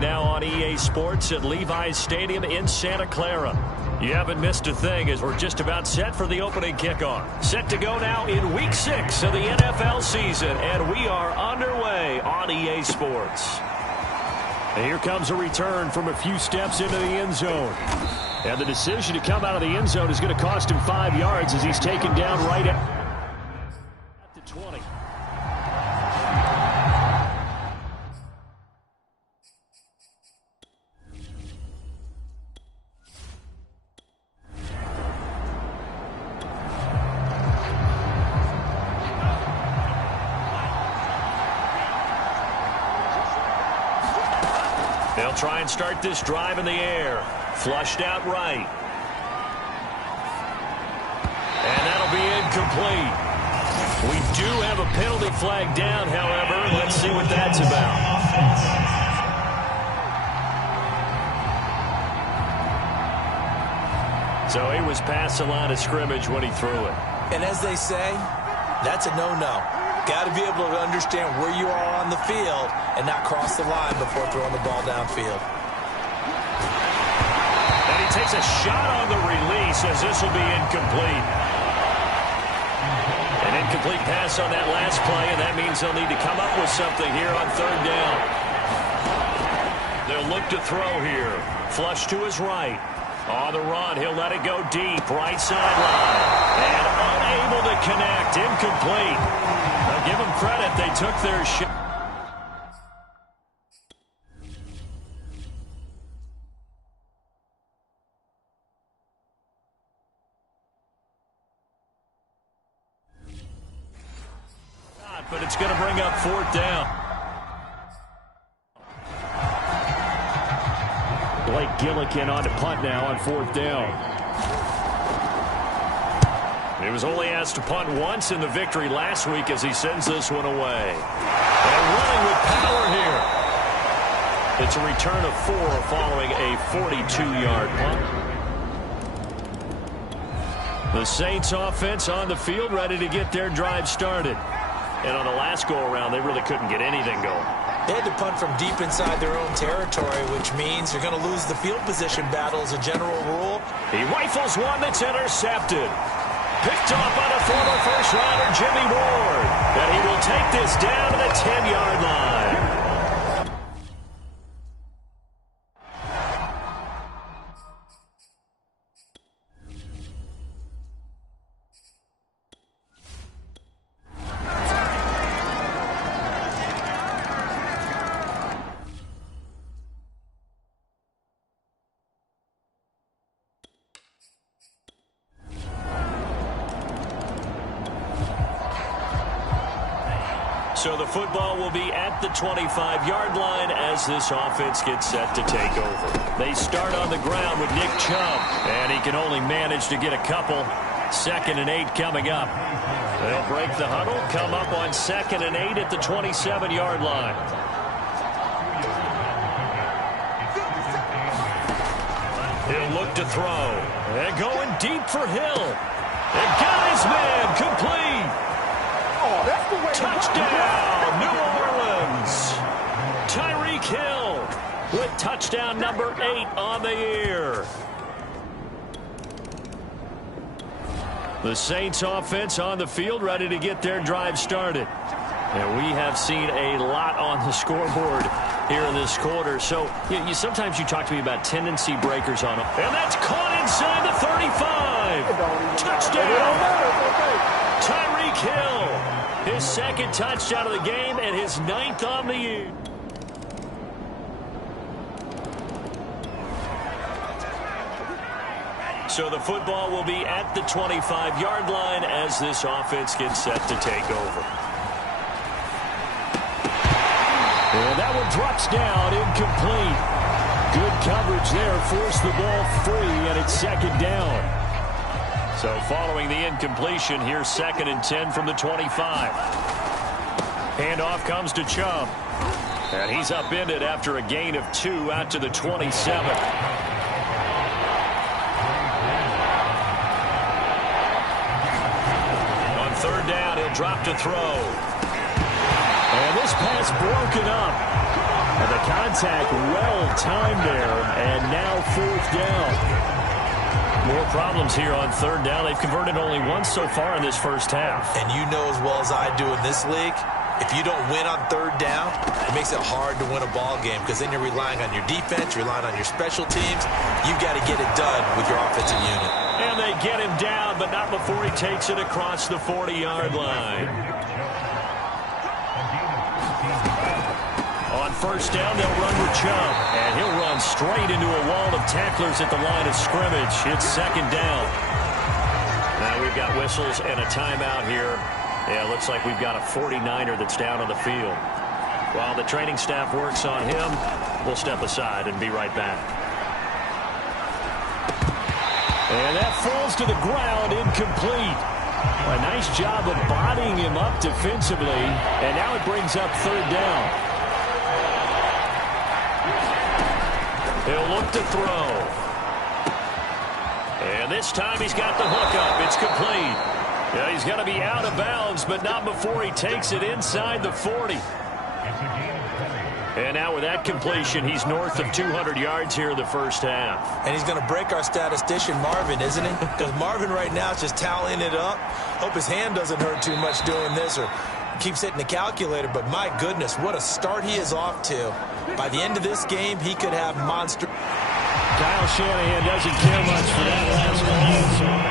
now on EA Sports at Levi's Stadium in Santa Clara. You haven't missed a thing as we're just about set for the opening kickoff. Set to go now in Week 6 of the NFL season, and we are underway on EA Sports. And here comes a return from a few steps into the end zone. And the decision to come out of the end zone is going to cost him 5 yards as he's taken down right at the 20. They'll try and start this drive in the air. Flushed out right. And that'll be incomplete. We do have a penalty flag down, however. Let's see what that's about. So he was past the line of scrimmage when he threw it. And as they say, that's a no-no. Got to be able to understand where you are on the field and not cross the line before throwing the ball downfield. And he takes a shot on the release as this will be incomplete. An incomplete pass on that last play, and that means they'll need to come up with something here on third down. They'll look to throw here. Flush to his right. On the run, he'll let it go deep, right sideline. And unable to connect, incomplete. Now give them credit, they took their shot. But it's going to bring up fourth down. Blake Gillikin on to punt now on fourth down. He was only asked to punt once in the victory last week as he sends this one away. And running with power here. It's a return of 4 following a 42-yard punt. The Saints offense on the field ready to get their drive started. And on the last go-around, they really couldn't get anything going. They had to punt from deep inside their own territory, which means you're going to lose the field position battle as a general rule. He rifles one that's intercepted. Picked off by the former first-rounder Jimmy Ward. And he will take this down to the 10-yard line. So the football will be at the 25-yard line as this offense gets set to take over. They start on the ground with Nick Chubb, and he can only manage to get a couple. 2nd and 8 coming up. They'll break the huddle, come up on 2nd and 8 at the 27-yard line. He'll look to throw. And going deep for Hill. And got his man complete. Touchdown, New Orleans. Tyreek Hill with touchdown number 8 on the year. The Saints offense on the field ready to get their drive started. And we have seen a lot on the scoreboard here in this quarter. So sometimes you talk to me about tendency breakers on them. And that's caught inside the 35. Touchdown. Tyreek Hill. His 2nd touchdown of the game and his 9th on the year. So the football will be at the 25-yard line as this offense gets set to take over. And that one drops down, incomplete. Good coverage there, forced the ball free, and it's 2nd down. So following the incompletion, here's 2nd and 10 from the 25. Handoff comes to Chubb. And he's upended after a gain of 2 out to the 27. On 3rd down, he'll drop to throw. And this pass broken up. And the contact well timed there, and now 4th down. More problems here on 3rd down. They've converted only once so far in this first half. And you know as well as I do in this league, if you don't win on 3rd down, it makes it hard to win a ball game because then you're relying on your defense, you're relying on your special teams. You've got to get it done with your offensive unit. And they get him down, but not before he takes it across the 40-yard line. On 1st down, they'll run with Chubb, and he'll run straight into a wall of tacklers at the line of scrimmage. It's 2nd down. Now we've got whistles and a timeout here. Yeah, looks like we've got a 49er that's down on the field. While the training staff works on him, we'll step aside and be right back. And that falls to the ground, incomplete. A nice job of bodying him up defensively, and now it brings up 3rd down. He'll look to throw. And this time he's got the hook up. It's complete. Yeah, he's going to be out of bounds, but not before he takes it inside the 40. And now with that completion, he's north of 200 yards here in the first half. And he's going to break our statistician, Marvin, isn't he? Because Marvin right now is just tallying it up. Hope his hand doesn't hurt too much doing this or keeps hitting the calculator. But my goodness, what a start he is off to. By the end of this game, he could have monster. Kyle Shanahan doesn't care much for that last one.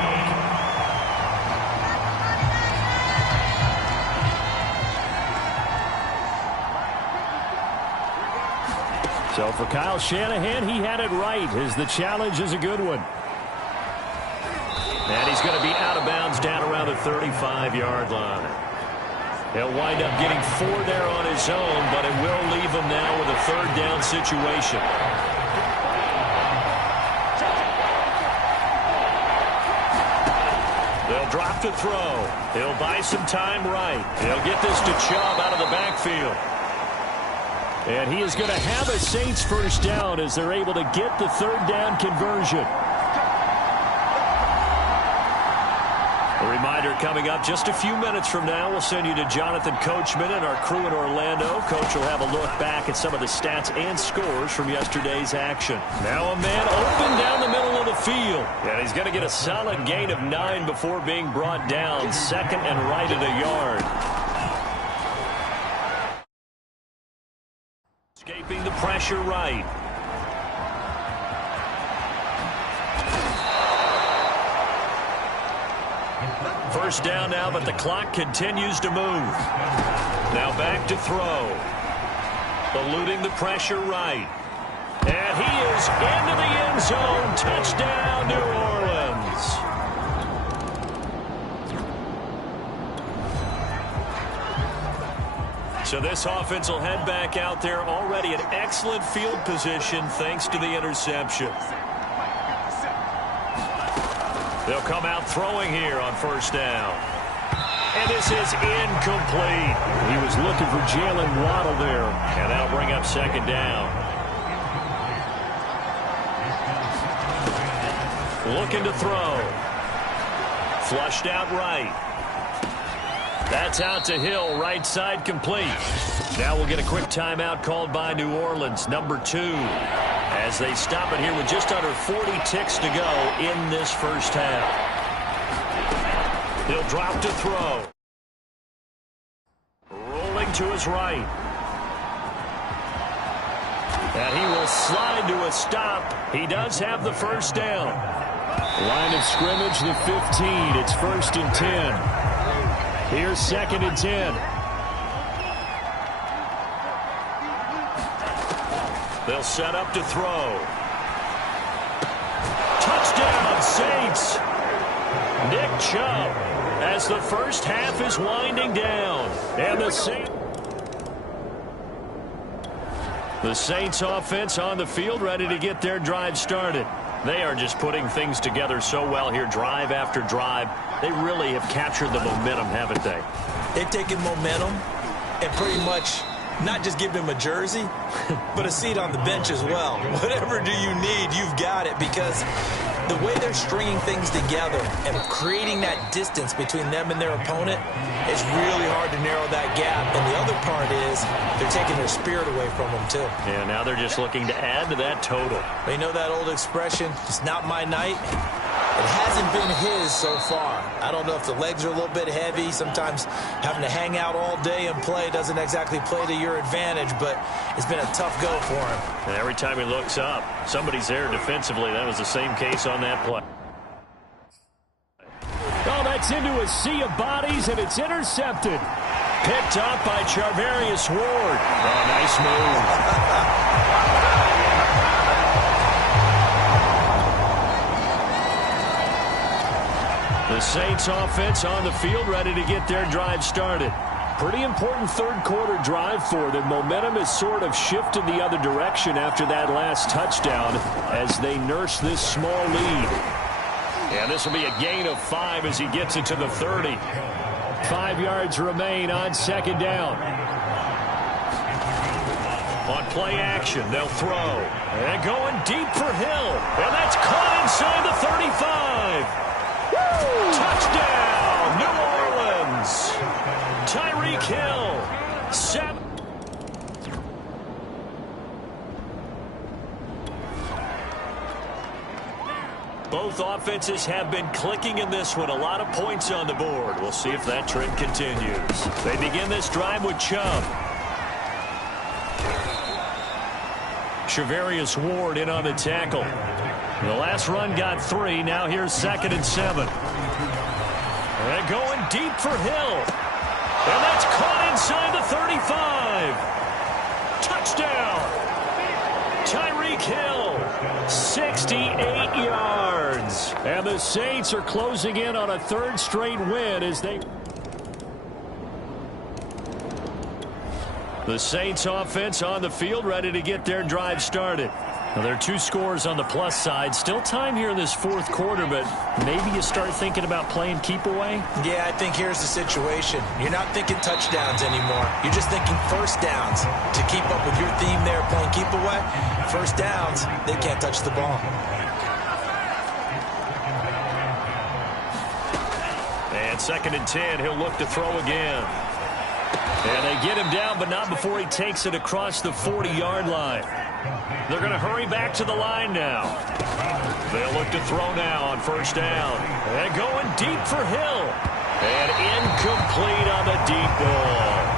So for Kyle Shanahan, he had it right, as the challenge is a good one. And he's going to be out of bounds down around the 35-yard line. He'll wind up getting 4 there on his own, but it will leave him now with a 3rd down situation. They'll drop to throw. He'll buy some time right. He'll get this to Chubb out of the backfield. And he is going to have a Saints 1st down as they're able to get the 3rd down conversion. A reminder coming up just a few minutes from now, we'll send you to Jonathan Coachman and our crew in Orlando. Coach will have a look back at some of the stats and scores from yesterday's action. Now a man open down the middle of the field. And he's going to get a solid gain of 9 before being brought down. 2nd and right at a yard. Escaping the pressure right. First down now, but the clock continues to move. Now back to throw. Eluding the pressure right. And he is into the end zone. Touchdown, New Orleans. So this offense will head back out there, already in excellent field position thanks to the interception. They'll come out throwing here on 1st down. And this is incomplete. He was looking for Jalen Waddle there. And that'll bring up 2nd down. Looking to throw. Flushed out right. That's out to Hill, right side complete. Now we'll get a quick timeout called by New Orleans, number 2. As they stop it here with just under 40 ticks to go in this first half. He'll drop to throw. Rolling to his right. And he will slide to a stop. He does have the 1st down. Line of scrimmage, the 15. It's 1st and 10. Here's 2nd and 10. They'll set up to throw. Touchdown, Saints. Nick Chubb as the first half is winding down. And the Saints offense on the field, ready to get their drive started. They are just putting things together so well here, drive after drive. They really have captured the momentum, haven't they? They've taken momentum and pretty much not just give him a jersey, but a seat on the bench as well. Whatever do you need, you've got it, because the way they're stringing things together and creating that distance between them and their opponent, it's really hard to narrow that gap. And the other part is they're taking their spirit away from them, too. Yeah, now they're just looking to add to that total. They know that old expression, it's not my night. It hasn't been his so far. I don't know if the legs are a little bit heavy. Sometimes having to hang out all day and play doesn't exactly play to your advantage, but it's been a tough go for him. And every time he looks up, somebody's there defensively. That was the same case on that play. Oh, that's into a sea of bodies, and it's intercepted. Picked up by Charvarius Ward. Oh, nice move. The Saints offense on the field, ready to get their drive started. Pretty important third quarter drive for them. Momentum has sort of shifted the other direction after that last touchdown as they nurse this small lead. And this will be a gain of 5 as he gets it to the 30. 5 yards remain on second down. On play action, they'll throw. And going deep for Hill. And that's caught inside the 35. Touchdown, New Orleans. Tyreek Hill. 7. Both offenses have been clicking in this one. A lot of points on the board. We'll see if that trend continues. They begin this drive with Chubb. Charvarius Ward in on the tackle. The last run got 3. Now here's 2nd and 7. And going deep for Hill. And that's caught inside the 35. Touchdown. Tyreek Hill. 68 yards. And the Saints are closing in on a 3rd straight win as they... The Saints offense on the field, ready to get their drive started. Now, there are 2 scores on the plus side. Still time here in this 4th quarter, but maybe you start thinking about playing keep away? Yeah, I think here's the situation. You're not thinking touchdowns anymore. You're just thinking first downs. To keep up with your theme there, playing keep away, first downs, they can't touch the ball. And 2nd and 10, he'll look to throw again. And they get him down, but not before he takes it across the 40-yard line. They're going to hurry back to the line now. They'll look to throw now on 1st down. And going deep for Hill. And incomplete on the deep ball.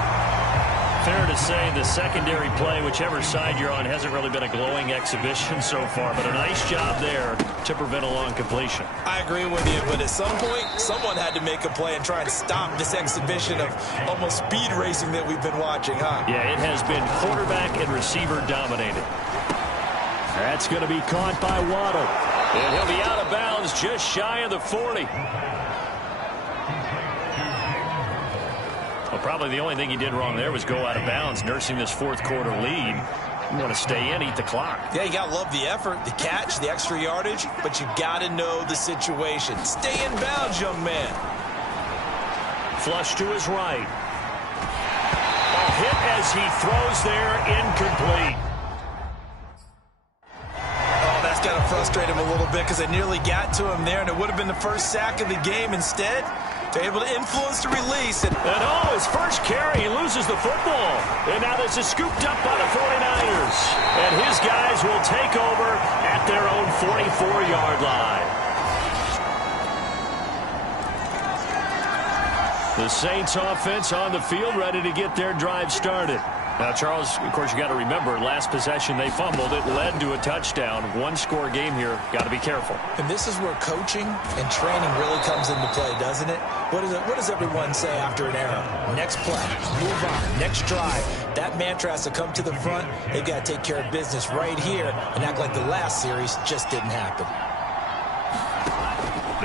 Fair to say the secondary play, whichever side you're on, hasn't really been a glowing exhibition so far, but a nice job there to prevent a long completion. I agree with you, but at some point, someone had to make a play and try and stop this exhibition of almost speed racing that we've been watching, huh? Yeah, it has been quarterback and receiver dominated. That's going to be caught by Waddle. And he'll be out of bounds just shy of the 40. Well, probably the only thing he did wrong there was go out of bounds, nursing this 4th quarter lead. You want to stay in, eat the clock. Yeah, you got to love the effort, the catch, the extra yardage, but you got to know the situation. Stay in bounds, young man. Flush to his right. A hit as he throws there, incomplete. Oh, that's got to frustrate him a little bit because it nearly got to him there, and it would have been the first sack of the game. Instead, they're able to influence the release. And his first carry, he loses the football. And now this is scooped up by the 49ers. And his guys will take over at their own 44-yard line. The Saints offense on the field, ready to get their drive started. Now, Charles, of course, you got to remember, last possession they fumbled. It led to a touchdown. 1-score game here. Got to be careful. And this is where coaching and training really comes into play, doesn't it? What does everyone say after an error? Next play, move on, next drive. That mantra has to come to the front. They've got to take care of business right here and act like the last series just didn't happen.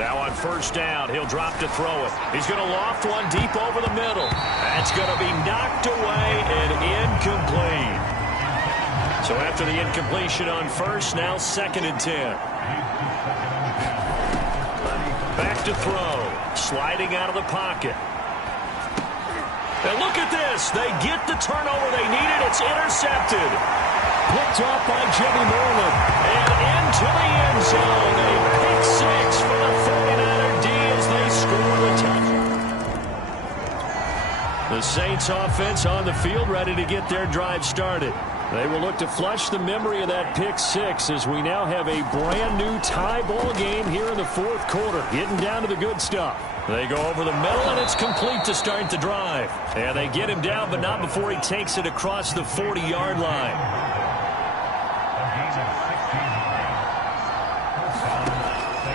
Now on 1st down, he'll drop to throw it. He's going to loft one deep over the middle. That's going to be knocked away and incomplete. So after the incompletion on 1st, now 2nd and 10. Back to throw. Sliding out of the pocket. And look at this. They get the turnover they needed. It's intercepted. Picked off by Jimmy Moreland. And into the end zone. They pick pick six for the 49er D as they score the touchdown. The Saints offense on the field ready to get their drive started. They will look to flush the memory of that pick six as we now have a brand new tie ball game here in the fourth quarter. Getting down to the good stuff. They go over the middle, and it's complete to start the drive. And they get him down, but not before he takes it across the 40-yard line.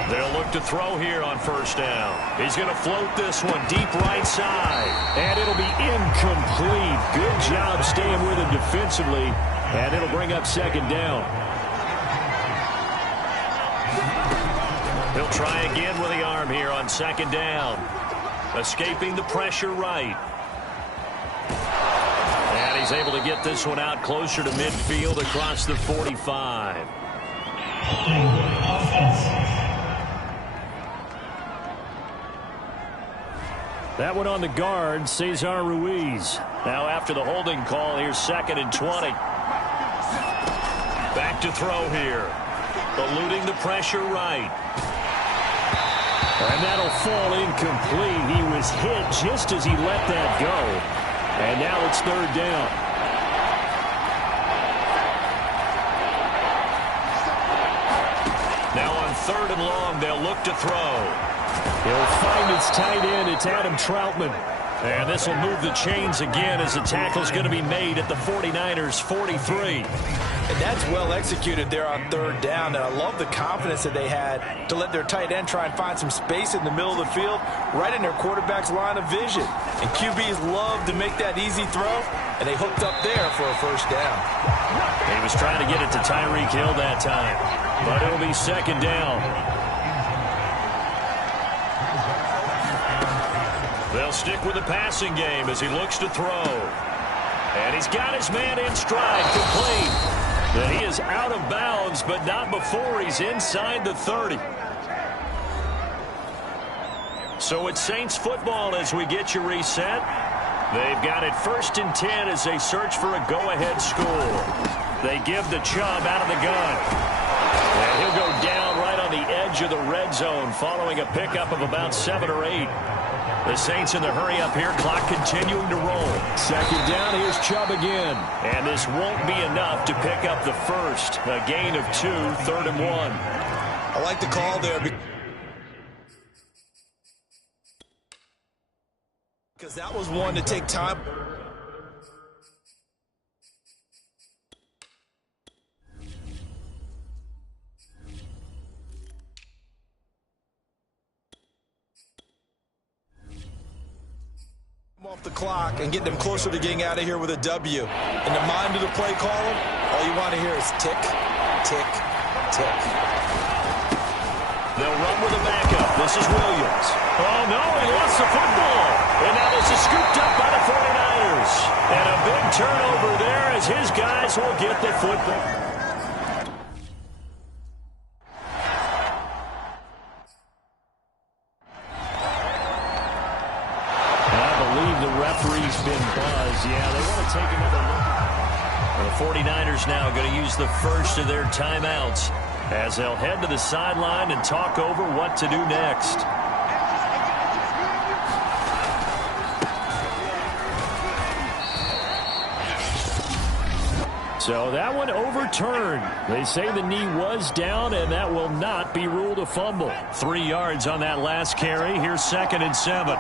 They'll look to throw here on first down. He's going to float this one deep right side. And it'll be incomplete. Good job staying with him defensively. And it'll bring up second down. He'll try again with the arm here on second down. Escaping the pressure right. And he's able to get this one out closer to midfield across the 45. That one on the guard, Cesar Ruiz. Now after the holding call, here's 2nd and 20. Back to throw here. Eluding the pressure right. And that'll fall incomplete. He was hit just as he let that go. And now it's third down. Now on 3rd and long, they'll look to throw. He'll find his tight end. It's Adam Troutman. And this will move the chains again as the tackle's going to be made at the 49ers' 43. And that's well executed there on 3rd down. And I love the confidence that they had to let their tight end try and find some space in the middle of the field, right in their quarterback's line of vision. And QBs love to make that easy throw, and they hooked up there for a first down. He was trying to get it to Tyreek Hill that time, but it'll be second down. They'll stick with the passing game as he looks to throw. And he's got his man in stride, complete. And he is out of bounds, but not before he's inside the 30. So it's Saints football as we get you reset. They've got it 1st and 10 as they search for a go-ahead score. They give the Chubb out of the gun. And he'll go down right on the edge of the red zone following a pickup of about 7 or 8. The Saints in the hurry up here, clock continuing to roll. Second down, here's Chubb again. And this won't be enough to pick up the first. A gain of 2, 3rd and 1. I like the call there because that was one to take time. Off the clock and get them closer to getting out of here with a W. In the mind of the play caller, all you want to hear is tick, tick, tick. They'll run with a backup. This is Williams. Oh, no, he lost the football. And now this is scooped up by the 49ers. And a big turnover there as his guys will get the football. Been buzzed. Yeah, they want to take another look. The 49ers now going to use the first of their timeouts as they'll head to the sideline and talk over what to do next. So that one overturned. They say the knee was down, and that will not be ruled a fumble. 3 yards on that last carry. Here's 2nd and 7.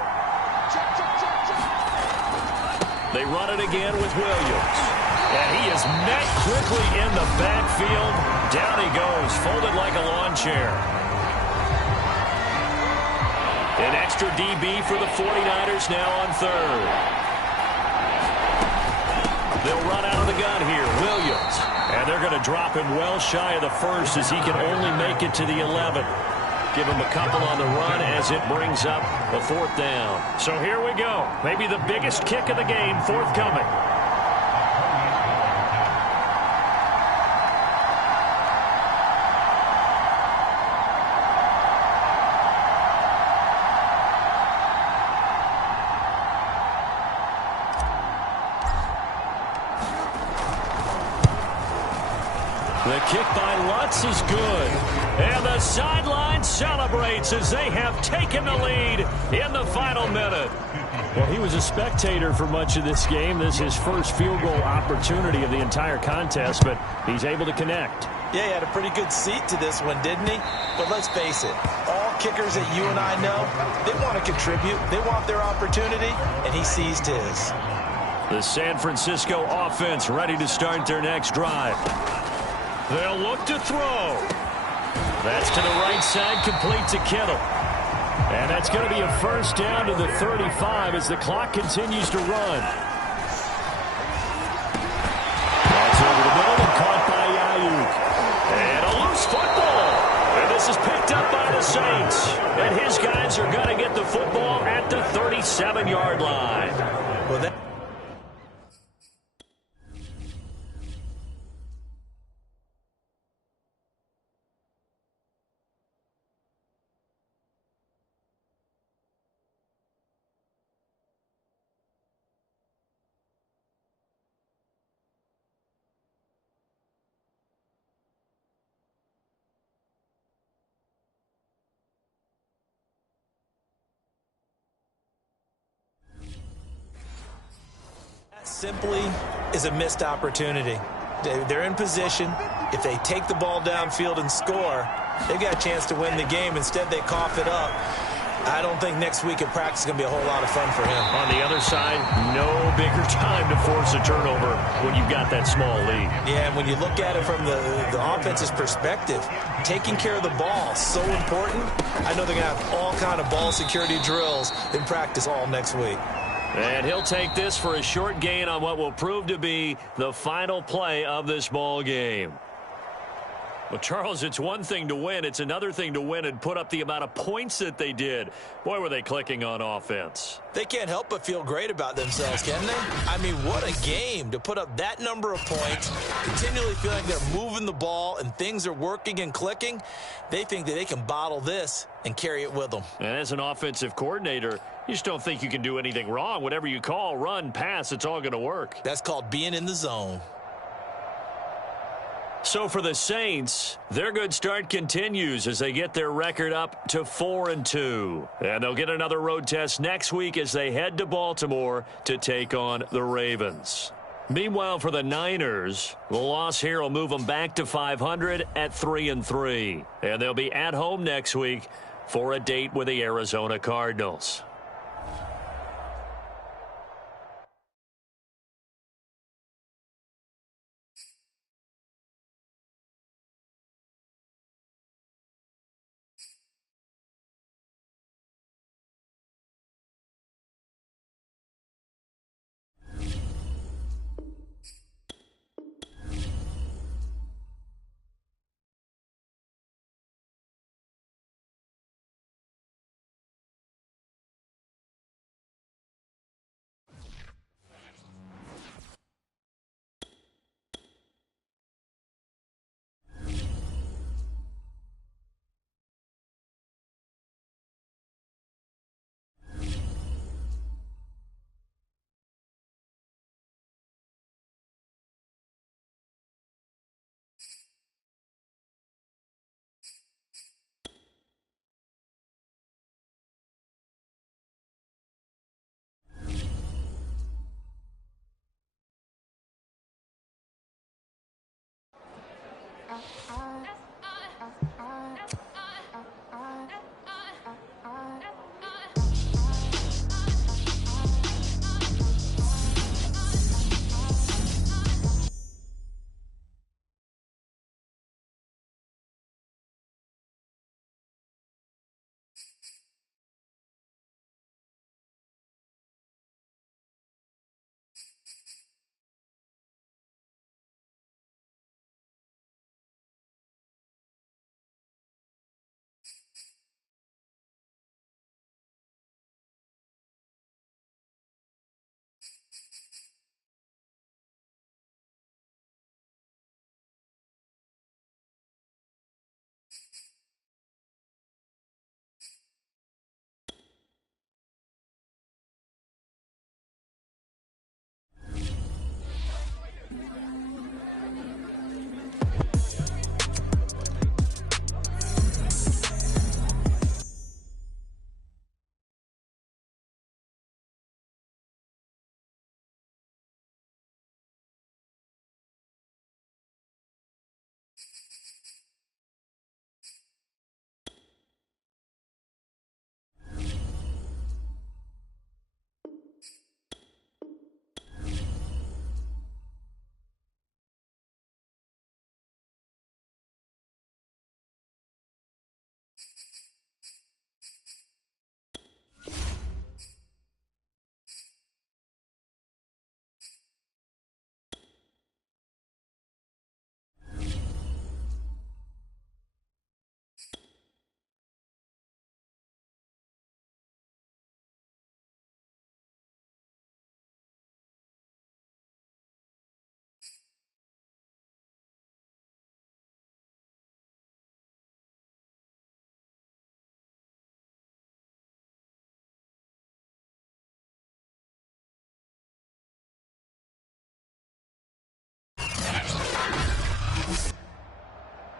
They run it again with Williams. And he is met quickly in the backfield. Down he goes, folded like a lawn chair. An extra DB for the 49ers now on 3rd. They'll run out of the gun here. Williams. And they're going to drop him well shy of the first as he can only make it to the 11. Give him a couple on the run as it brings up a 4th down. So here we go. Maybe the biggest kick of the game forthcoming. The kick by Lutz is good. And the sideline celebrates as they have taken the lead in the final minute. Well, he was a spectator for much of this game. This is his first field goal opportunity of the entire contest, but he's able to connect. Yeah, he had a pretty good seat to this one, didn't he? But let's face it, all kickers that you and I know, they want to contribute. They want their opportunity, and he seized his. The San Francisco offense ready to start their next drive. They'll look to throw. That's to the right side, complete to Kittle. And that's going to be a first down to the 35 as the clock continues to run. That's over the middle and caught by Ayuk. And a loose football. And this is picked up by the Saints. And his guys are going to get the football at the 37-yard line. Well, that simply is a missed opportunity. They're in position. If they take the ball downfield and score, they've got a chance to win the game. Instead, they cough it up. I don't think next week at practice is going to be a whole lot of fun for him. On the other side, no bigger time to force a turnover when you've got that small lead. Yeah, and when you look at it from the offense's perspective, taking care of the ball is so important. I know they're going to have all kind of ball security drills in practice all next week. And he'll take this for a short gain on what will prove to be the final play of this ball game. Well, Charles, it's one thing to win. It's another thing to win and put up the amount of points that they did. Boy, were they clicking on offense. They can't help but feel great about themselves, can they? I mean, what a game to put up that number of points, continually feeling they're moving the ball and things are working and clicking. They think that they can bottle this and carry it with them. And as an offensive coordinator, you just don't think you can do anything wrong. Whatever you call, run, pass, it's all going to work. That's called being in the zone. So for the Saints, their good start continues as they get their record up to 4-2. And they'll get another road test next week as they head to Baltimore to take on the Ravens. Meanwhile, for the Niners, the loss here will move them back to 500 at 3-3. And they'll be at home next week for a date with the Arizona Cardinals.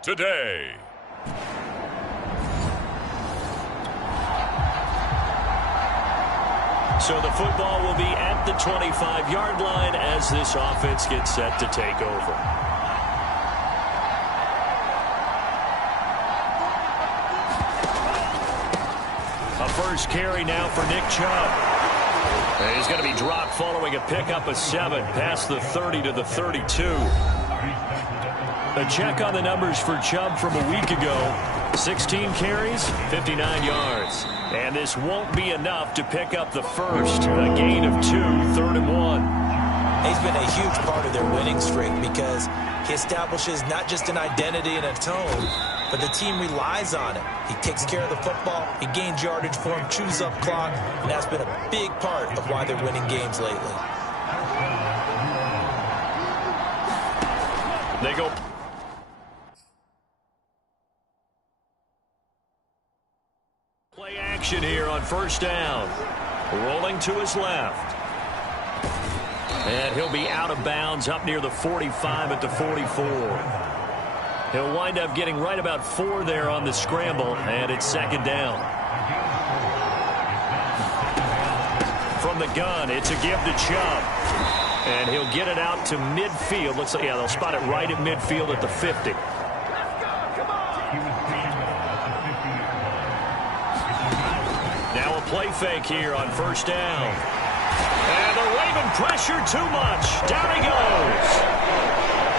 today. So the football will be at the 25-yard line as this offense gets set to take over. A first carry now for Nick Chubb. And he's going to be dropped following a pickup of 7 past the 30 to the 32. A check on the numbers for Chubb from a week ago. 16 carries, 59 yards. And this won't be enough to pick up the first. A gain of 2, 3rd and 1. He's been a huge part of their winning streak because he establishes not just an identity and a tone, but the team relies on it. He takes care of the football, he gains yardage for him, chews up clock, and that's been a big part of why they're winning games lately. They go. Play action here on first down. Rolling to his left. And he'll be out of bounds up near the 45 at the 44. He'll wind up getting right about 4 there on the scramble, and it's 2nd down. From the gun, it's a give to Chubb. And he'll get it out to midfield. Looks like, yeah, they'll spot it right at midfield at the 50. Now a play fake here on first down. And the Raven pressure too much. Down he goes.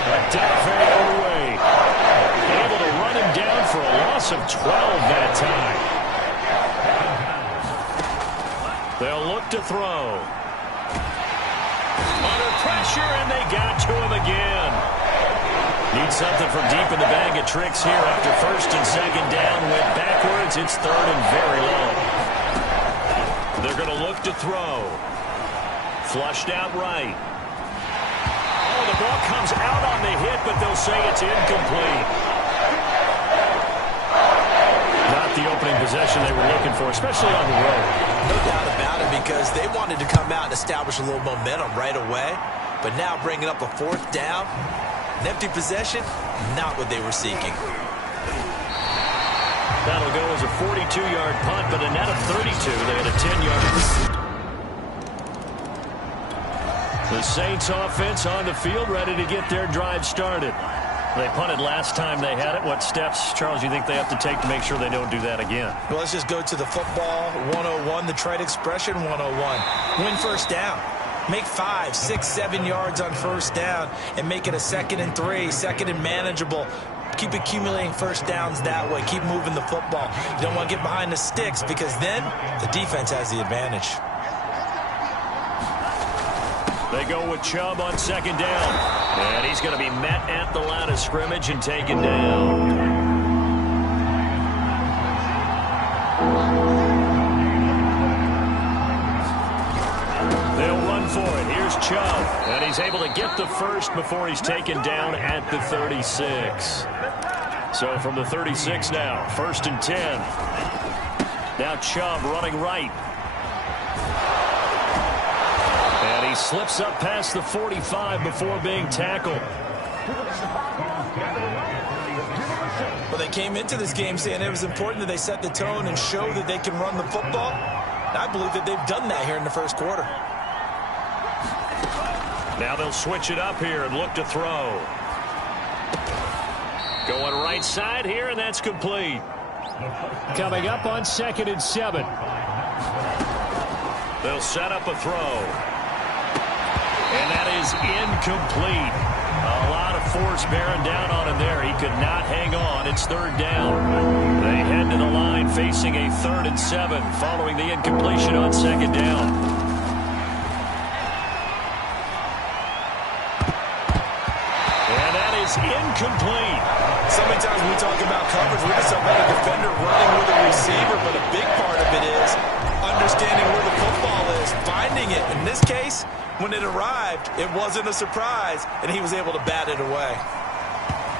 Adafai away. Able to run him down for a loss of 12 that time. They'll look to throw. Under pressure, and they got to him again. Need something from deep in the bag of tricks here after 1st and 2nd down. Went backwards. It's 3rd and very long. They're going to look to throw. Flushed out right. Oh, the ball comes out on the hit, but they'll say it's incomplete. Not the opening possession they were looking for, especially on the road. No doubt about it, because they wanted to come out and establish a little momentum right away. But now bringing up a 4th down, an empty possession, not what they were seeking. That'll go as a 42-yard punt, but a net of 32. They had a 10-yard. The Saints offense on the field, ready to get their drive started. They punted last time they had it. What steps, Charles, you think they have to take to make sure they don't do that again? Well, let's just go to the football 101, the trade expression 101. Win first down. Make 5, 6, 7 yards on first down and make it a 2nd and 3, 2nd and manageable. Keep accumulating first downs that way. Keep moving the football. You don't want to get behind the sticks because then the defense has the advantage. They go with Chubb on 2nd down. And he's going to be met at the line of scrimmage and taken down. They'll run for it. Here's Chubb. And he's able to get the first before he's taken down at the 36. So from the 36 now, 1st and 10. Now Chubb running right. And he slips up past the 45 before being tackled. Well, they came into this game saying it was important that they set the tone and show that they can run the football. And I believe that they've done that here in the 1st quarter. Now they'll switch it up here and look to throw. Going right side here, and that's complete. Coming up on 2nd and 7. They'll set up a throw. And that is incomplete. A lot of force bearing down on him there. He could not hang on. It's 3rd down. They head to the line facing a 3rd and 7 following the incompletion on 2nd down. And that is incomplete. So many times when we talk about coverage, we just talk about a defender running with a receiver, but a big part of it is understanding where the football is, finding it. In this case, when it arrived, it wasn't a surprise, and he was able to bat it away.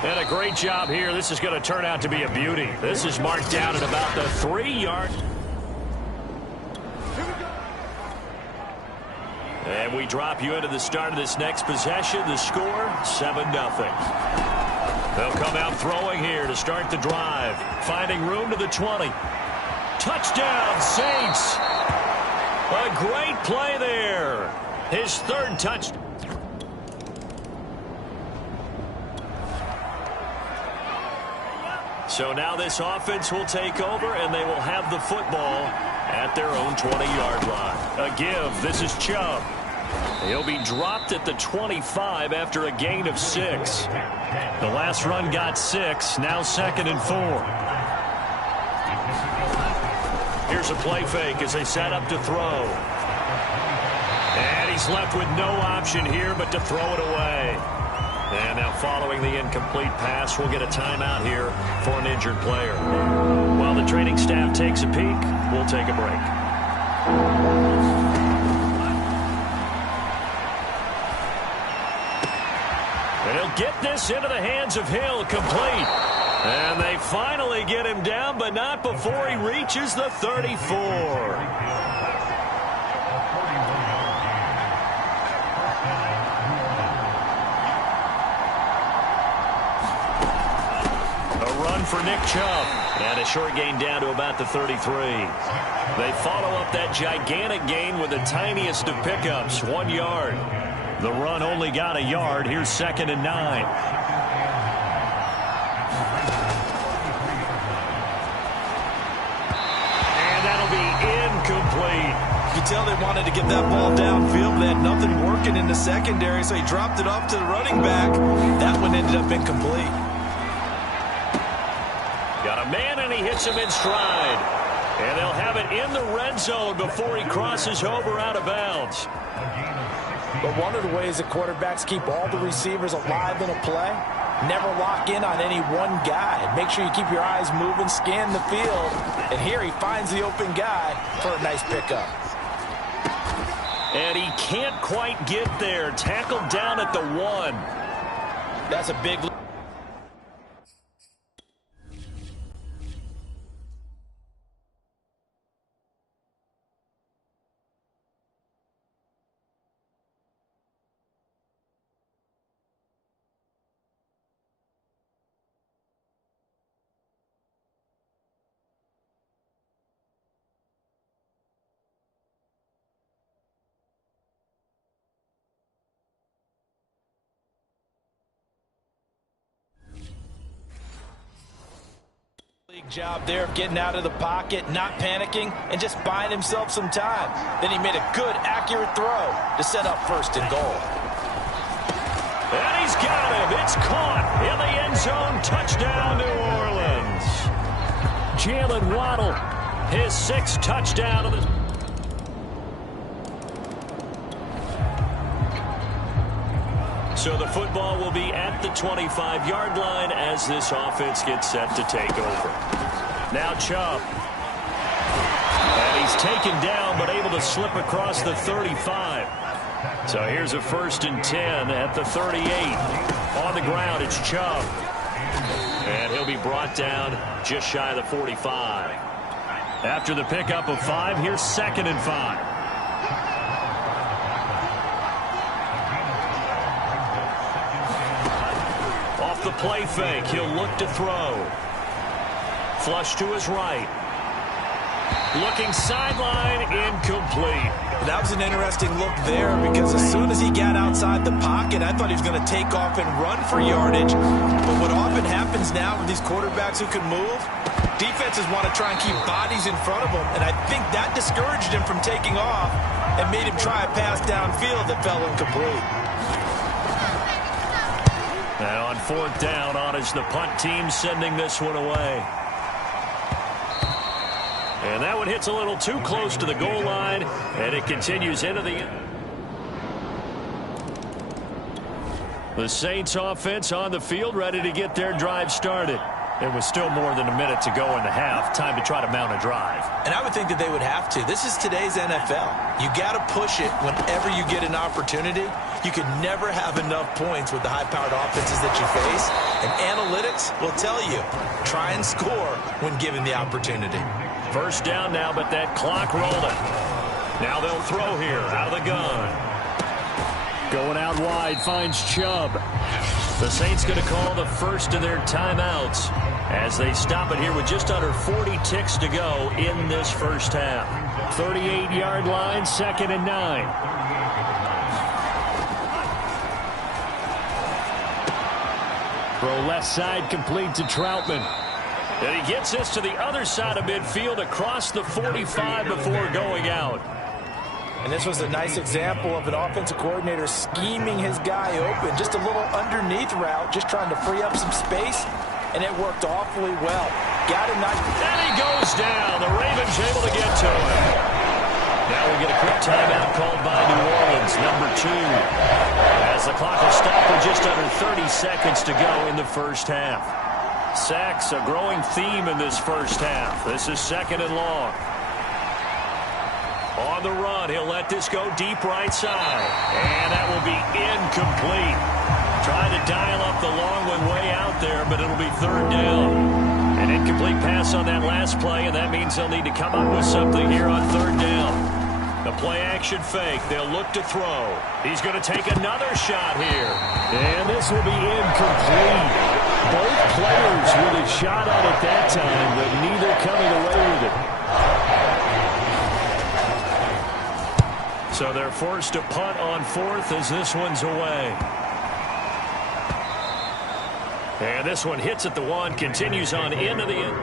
And a great job here. This is going to turn out to be a beauty. This is marked down at about the 3-yard. And we drop you into the start of this next possession. The score, 7-0. They'll come out throwing here to start the drive. Finding room to the 20. Touchdown, Saints. A great play there. His third touchdown. So now this offense will take over, and they will have the football at their own 20-yard line. A give. This is Chubb. He'll be dropped at the 25 after a gain of 6. The last run got 6. Now 2nd and 4. Here's a play fake as they set up to throw. And he's left with no option here but to throw it away. And now following the incomplete pass, we'll get a timeout here for an injured player. While the training staff takes a peek, we'll take a break. And he'll get this into the hands of Hill, complete. And they finally get him down, but not before he reaches the 34. For Nick Chubb, and a short gain down to about the 33. They follow up that gigantic gain with the tiniest of pickups, 1 yard. The run only got a yard. Here's 2nd and 9. And that'll be incomplete. You can tell they wanted to get that ball downfield, but they had nothing working in the secondary, so he dropped it off to the running back. That one ended up incomplete. Got a man, and he hits him in stride. And they'll have it in the red zone before he crosses over out of bounds. But one of the ways that quarterbacks keep all the receivers alive in a play, never lock in on any one guy. Make sure you keep your eyes moving, scan the field. And here he finds the open guy for a nice pickup. And he can't quite get there. Tackled down at the 1. That's a big... job there of getting out of the pocket, not panicking, and just buying himself some time. Then he made a good, accurate throw to set up 1st and goal. And he's got him. It's caught in the end zone. Touchdown, New Orleans. Jalen Waddle, his 6th touchdown of the... So the football will be at the 25-yard line as this offense gets set to take over. Now Chubb. And he's taken down but able to slip across the 35. So here's a 1st and 10 at the 38. On the ground, it's Chubb. And he'll be brought down just shy of the 45. After the pickup of 5, here's 2nd and 5. The play fake. He'll look to throw. Flush to his right. Looking sideline, incomplete. That was an interesting look there because as soon as he got outside the pocket, I thought he was going to take off and run for yardage. But what often happens now with these quarterbacks who can move, defenses want to try and keep bodies in front of them, and I think that discouraged him from taking off and made him try a pass downfield that fell incomplete. And on 4th down, on is the punt team sending this one away. And that one hits a little too close to the goal line, and it continues into the... The Saints offense on the field, ready to get their drive started. It was still more than a minute to go in the half. Time to try to mount a drive. And I would think that they would have to. This is today's NFL. You got to push it whenever you get an opportunity. You can never have enough points with the high-powered offenses that you face. And analytics will tell you, try and score when given the opportunity. 1st down now, but that clock rolling. Now they'll throw here out of the gun. Going out wide, finds Chubb. The Saints going to call the first of their timeouts as they stop it here with just under 40 ticks to go in this first half. 38-yard line, 2nd and 9. Throw left side, complete to Troutman. And he gets this to the other side of midfield across the 45 before going out. And this was a nice example of an offensive coordinator scheming his guy open. Just a little underneath route, just trying to free up some space, and it worked awfully well. Got him nice. And he goes down. The Ravens able to get to him. Now we get a quick timeout called by New Orleans, number 2. As the clock will stop with just under 30 seconds to go in the first half. Sacks, a growing theme in this first half. This is 2nd and long. On the run, he'll let this go deep right side. And that will be incomplete. Trying to dial up the long one way out there, but it'll be 3rd down. An incomplete pass on that last play, and that means they'll need to come up with something here on 3rd down. The play-action fake. They'll look to throw. He's going to take another shot here. And this will be incomplete. Both players with a shot at it that time, but neither coming away with it. So they're forced to punt on 4th as this one's away. And this one hits at the 1, continues on into the end.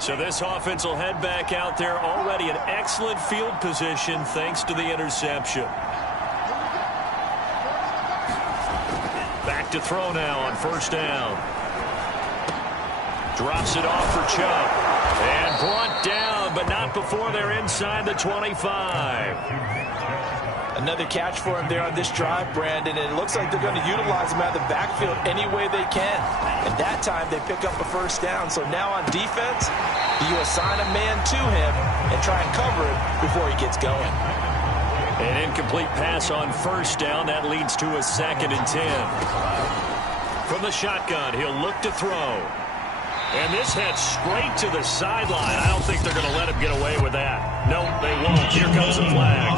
So this offense will head back out there, already in excellent field position thanks to the interception. Back to throw now on 1st down. Drops it off for Chubb. And brought down, but not before they're inside the 25. Another catch for him there on this drive, Brandon, and it looks like they're going to utilize him out of the backfield any way they can. And that time they pick up a 1st down. So now on defense, you assign a man to him and try and cover him before he gets going. An incomplete pass on 1st down. That leads to a 2nd and 10. From the shotgun, he'll look to throw. And this heads straight to the sideline. I don't think they're going to let him get away with that. No, they won't. Here comes the flag.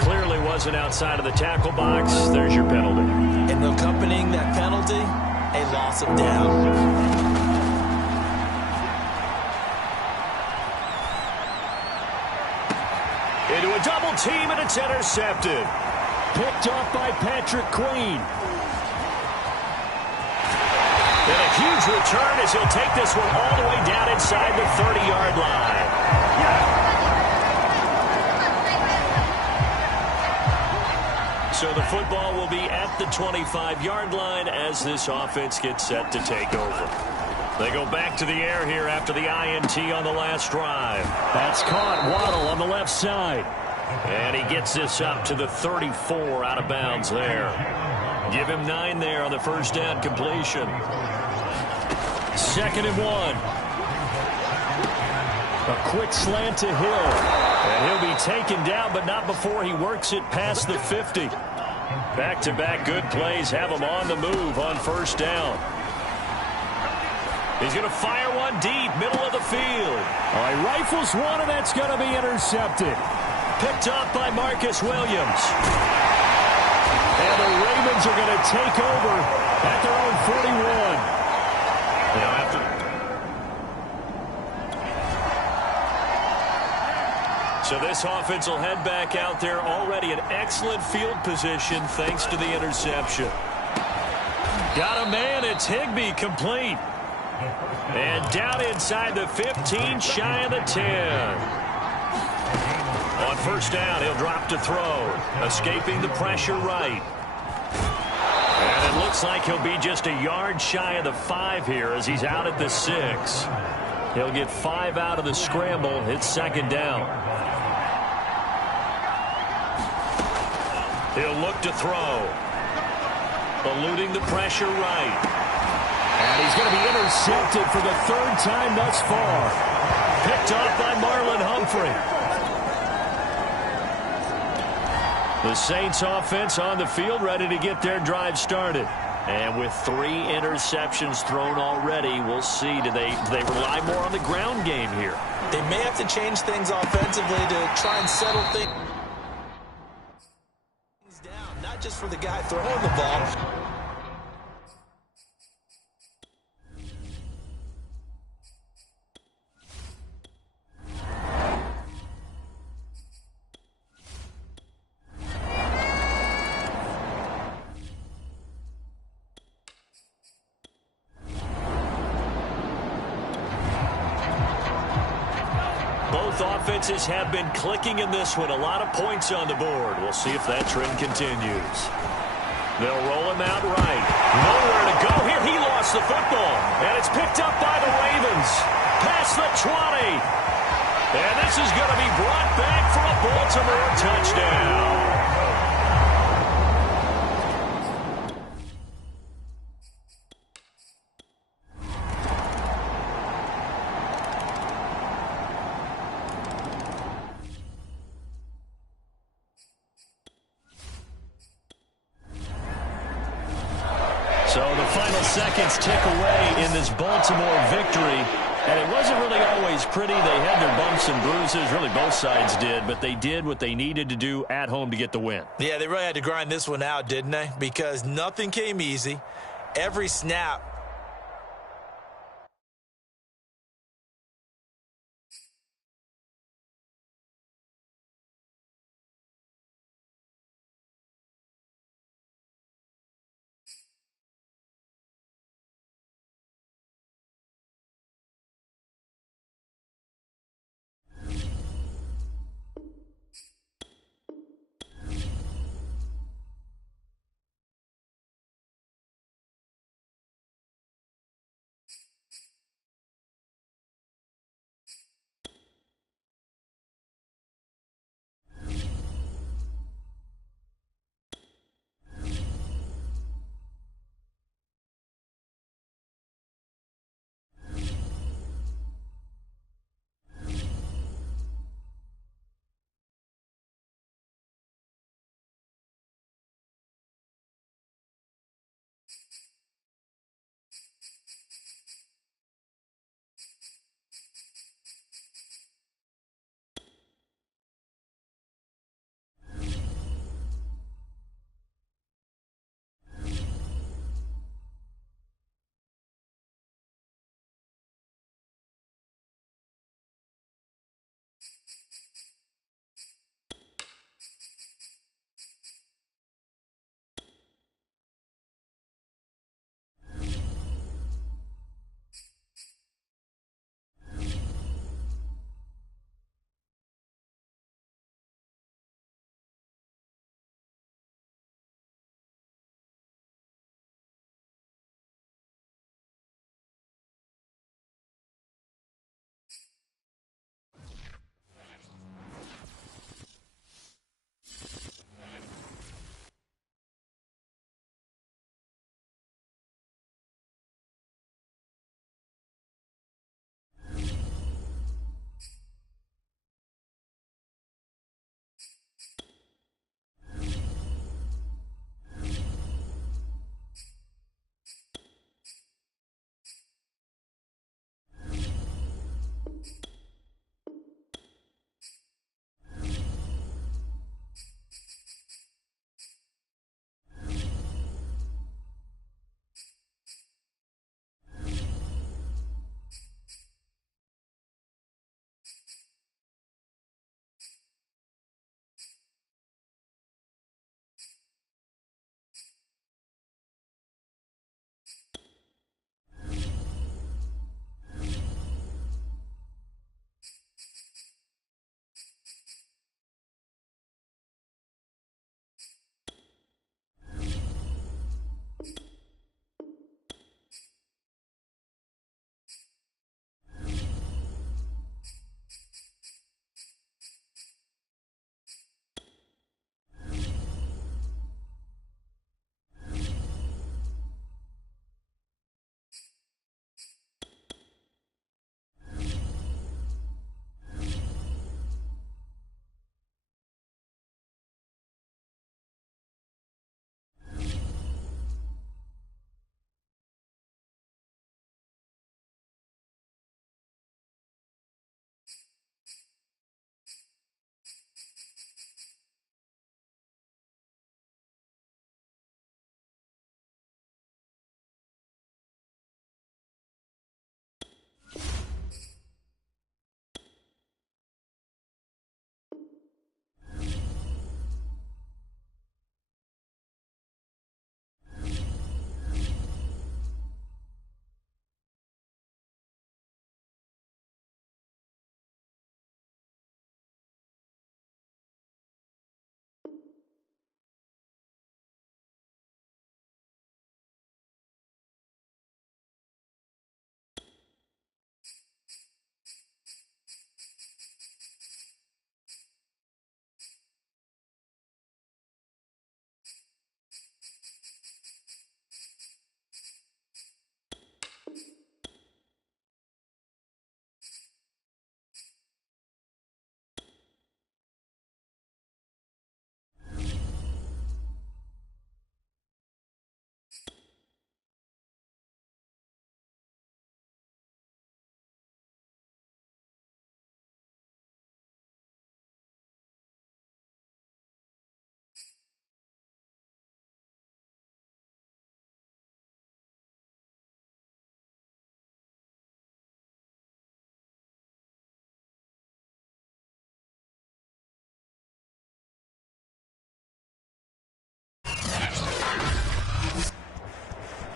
Clearly wasn't outside of the tackle box. There's your penalty. And accompanying that penalty, a loss of down. Into a double team, and it's intercepted. Picked off by Patrick Queen. And a huge return as he'll take this one all the way down inside the 30-yard line. So the football will be at the 25-yard line as this offense gets set to take over. They go back to the air here after the INT on the last drive. That's caught. Waddle on the left side. And he gets this up to the 34 out of bounds there. Give him 9 there on the 1st down completion. 2nd and 1. A quick slant to Hill. And he'll be taken down, but not before he works it past the 50. Back-to-back good plays have him on the move on 1st down. He's going to fire one deep, middle of the field. All right, rifles one, and that's going to be intercepted. Picked up by Marcus Williams. And the Ravens are going to take over at their own 41. So this offense will head back out there, already in excellent field position thanks to the interception. Got a man, it's Higbee, complete. And down inside the 15, shy of the 10. On 1st down, he'll drop to throw, escaping the pressure right. And it looks like he'll be just a yard shy of the 5 here as he's out at the 6. He'll get 5 out of the scramble. It's 2nd down. He'll look to throw. Eluding the pressure right. And he's going to be intercepted for the 3rd time thus far. Picked off by Marlon Humphrey. The Saints offense on the field, ready to get their drive started. And with 3 interceptions thrown already, we'll see. Do they rely more on the ground game here? They may have to change things offensively to try and settle things down, not just for the guy throwing the ball. Both offenses have been clicking in this one. A lot of points on the board. We'll see if that trend continues. They'll roll him out right. Nowhere to go here. He lost the football. And it's picked up by the Ravens. Past the 20. And this is going to be brought back for a Baltimore touchdown. So the final seconds tick away in this Baltimore victory. And it wasn't really always pretty. They had their bumps and bruises. Really, both sides did. But they did what they needed to do at home to get the win. Yeah, they really had to grind this one out, didn't they? Because nothing came easy. Every snap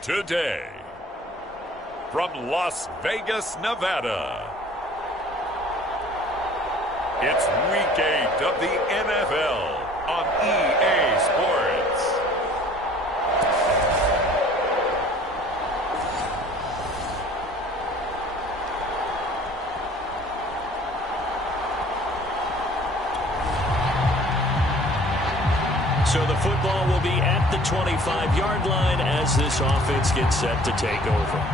today. From Las Vegas, Nevada, it's Week 8 of the NFL on EA Sports. So the football will be at the 25-yard line as this offense gets set to take over.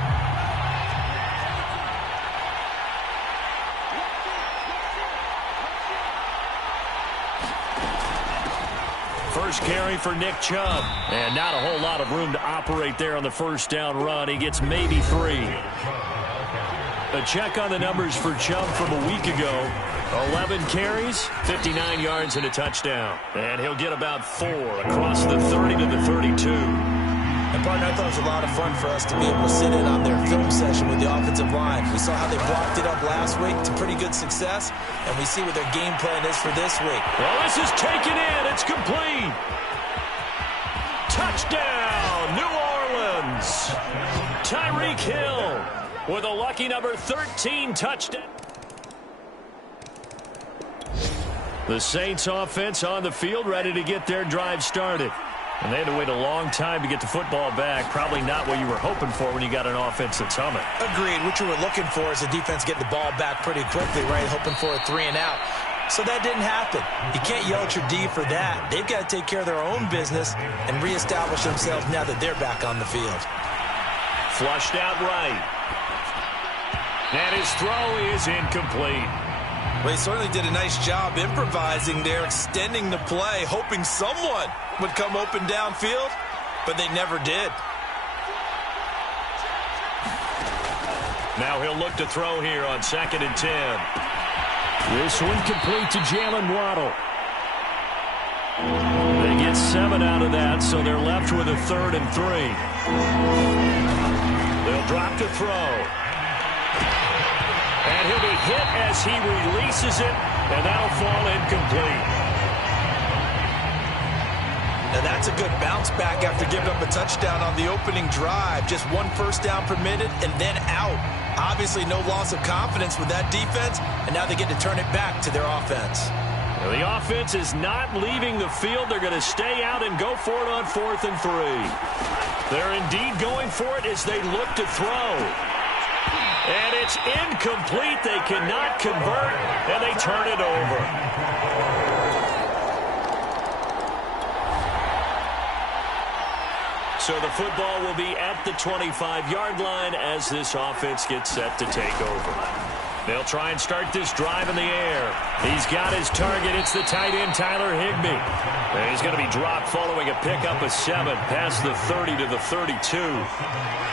First carry for Nick Chubb. And not a whole lot of room to operate there on the first down run. He gets maybe 3. A check on the numbers for Chubb from a week ago. 11 carries, 59 yards, and a touchdown. And he'll get about 4 across the 30 to the 32. And, partner, I thought it was a lot of fun for us to be able to sit in on their film session with the offensive line. We saw how they blocked it up last week to pretty good success, and we see what their game plan is for this week. Well, this is taken in. It's complete. Touchdown, New Orleans. Tyreek Hill with a lucky number 13 touchdown. The Saints offense on the field, ready to get their drive started. And they had to wait a long time to get the football back. Probably not what you were hoping for when you got an offense that's humming. Agreed. What you were looking for is the defense getting the ball back pretty quickly, right? Hoping for a 3 and out. So that didn't happen. You can't yell at your D for that. They've got to take care of their own business and reestablish themselves now that they're back on the field. Flushed out right. And his throw is incomplete. Well, he certainly did a nice job improvising there, extending the play, hoping someone would come open downfield, but they never did. Now he'll look to throw here on 2nd and 10. This one complete to Jalen Waddle. They get 7 out of that, so they're left with a 3rd and 3. They'll drop to throw. And he'll be hit as he releases it, and that'll fall incomplete. And that's a good bounce back after giving up a touchdown on the opening drive. Just 1 first down permitted and then out. Obviously no loss of confidence with that defense, and now they get to turn it back to their offense. Well, the offense is not leaving the field. They're going to stay out and go for it on 4th and 3. They're indeed going for it as they look to throw. And it's incomplete. They cannot convert, and they turn it over. So the football will be at the 25-yard line as this offense gets set to take over. They'll try and start this drive in the air. He's got his target. It's the tight end, Tyler Higbee. And he's going to be dropped following a pickup of 7 past the 30 to the 32.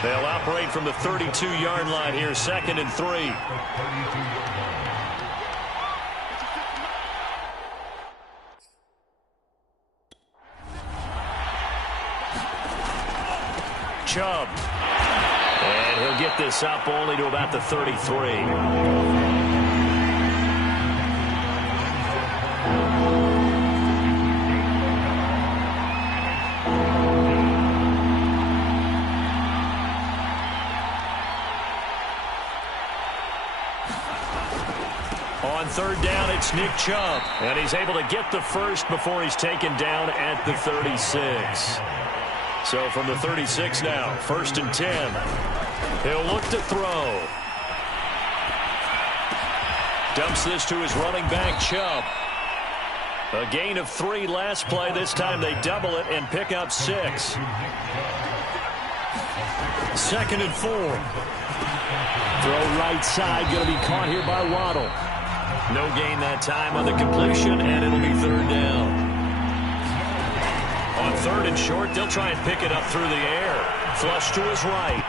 They'll operate from the 32-yard line here, 2nd and 3. Chubb. And he'll get this up only to about the 33. On 3rd down, it's Nick Chubb. And he's able to get the first before he's taken down at the 36. So from the 36 now, 1st and 10. He'll look to throw. Dumps this to his running back, Chubb. A gain of 3 last play. This time they double it and pick up 6. 2nd and 4. Throw right side, going to be caught here by Waddle. No gain that time on the completion, and it'll be 3rd down. On 3rd and short, they'll try and pick it up through the air. Flush to his right.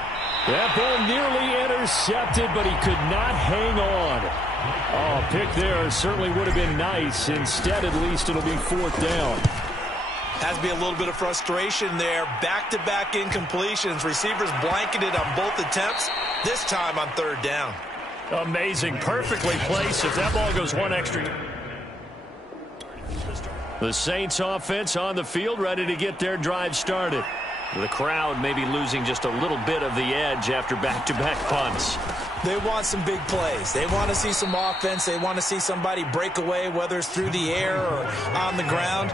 That ball nearly intercepted, but he could not hang on. Oh, pick there certainly would have been nice. Instead, at least, it'll be 4th down. Has to be a little bit of frustration there. Back-to-back incompletions. Receivers blanketed on both attempts, this time on 3rd down. Amazing. Perfectly placed. If that ball goes one extra. The Saints offense on the field, ready to get their drive started. The crowd may be losing just a little bit of the edge after back-to-back punts. They want some big plays. They want to see some offense. They want to see somebody break away, whether it's through the air or on the ground.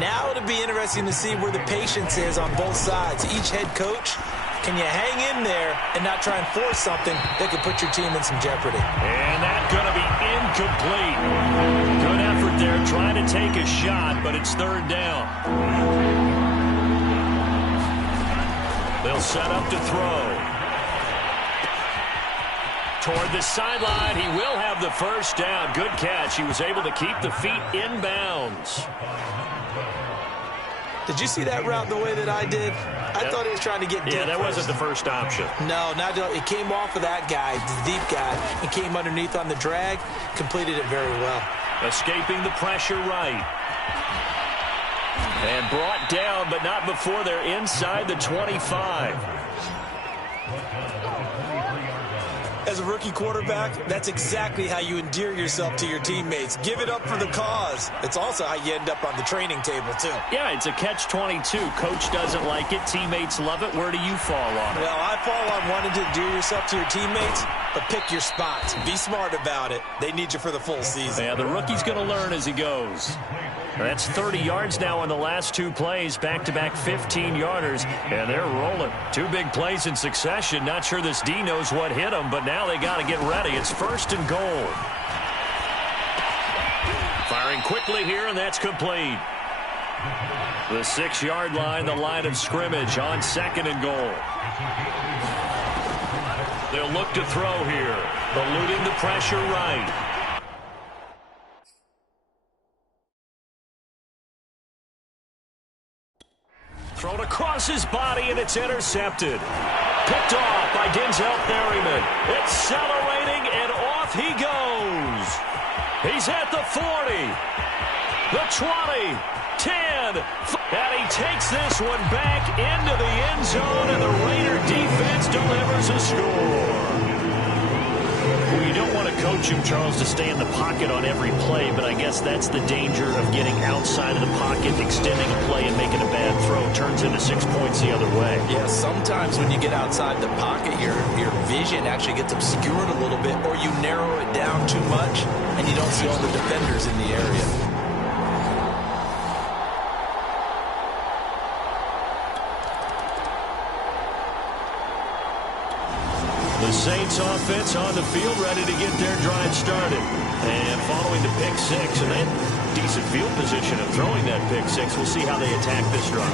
Now it'll be interesting to see where the patience is on both sides. Each head coach, can you hang in there and not try and force something that could put your team in some jeopardy? And that's going to be incomplete. Good effort there trying to take a shot, but it's third down. They'll set up to throw. Toward the sideline, he will have the first down. Good catch. He was able to keep the feet in bounds. Did you see that route the way that I did? I thought he was trying to get deep. Yeah, that wasn't the first option. No, not it came off of that guy, the deep guy, and came underneath on the drag, completed it very well. Escaping the pressure right. And brought down, but not before they're inside the 25. As a rookie quarterback, that's exactly how you endear yourself to your teammates. Give it up for the cause. It's also how you end up on the training table, too. Yeah, it's a catch-22. Coach doesn't like it. Teammates love it. Where do you fall on it? Well, I fall on wanting to endear yourself to your teammates, but pick your spots. Be smart about it. They need you for the full season. Yeah, the rookie's going to learn as he goes. That's 30 yards now on the last two plays, back-to-back 15-yarders, and they're rolling. Two big plays in succession. Not sure this D knows what hit them, but now they got to get ready. It's first and goal. Firing quickly here, and that's complete. The 6-yard line, the line of scrimmage on second and goal. They'll look to throw here, eluding the pressure right. Thrown across his body, and it's intercepted. Picked off by Denzel Perryman. Accelerating, and off he goes. He's at the 40, the 20, 10, and he takes this one back into the end zone, and the Raider defense delivers a score. Well, you don't want to coach him, Charles, to stay in the pocket on every play, but I guess that's the danger of getting outside of the pocket, extending a play, and making a bad throw. Turns into 6 points the other way. Yeah, sometimes when you get outside the pocket, your vision actually gets obscured a little bit, or you narrow it down too much, and you don't see all the defenders in the area. The Saints offense on the field, ready to get their drive started. And following the pick six, and then decent field position of throwing that pick six. We'll see how they attack this drive.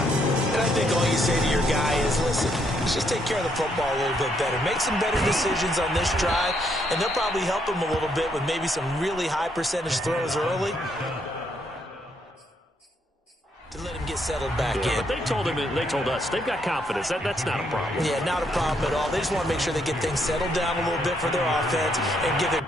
And I think all you say to your guy is, listen, let's just take care of the football a little bit better. Make some better decisions on this drive, and they'll probably help him a little bit with maybe some really high percentage throws early to let him get settled back in. But they told us, they've got confidence. That's not a problem. Yeah, not a problem at all. They just want to make sure they get things settled down a little bit for their offense and give their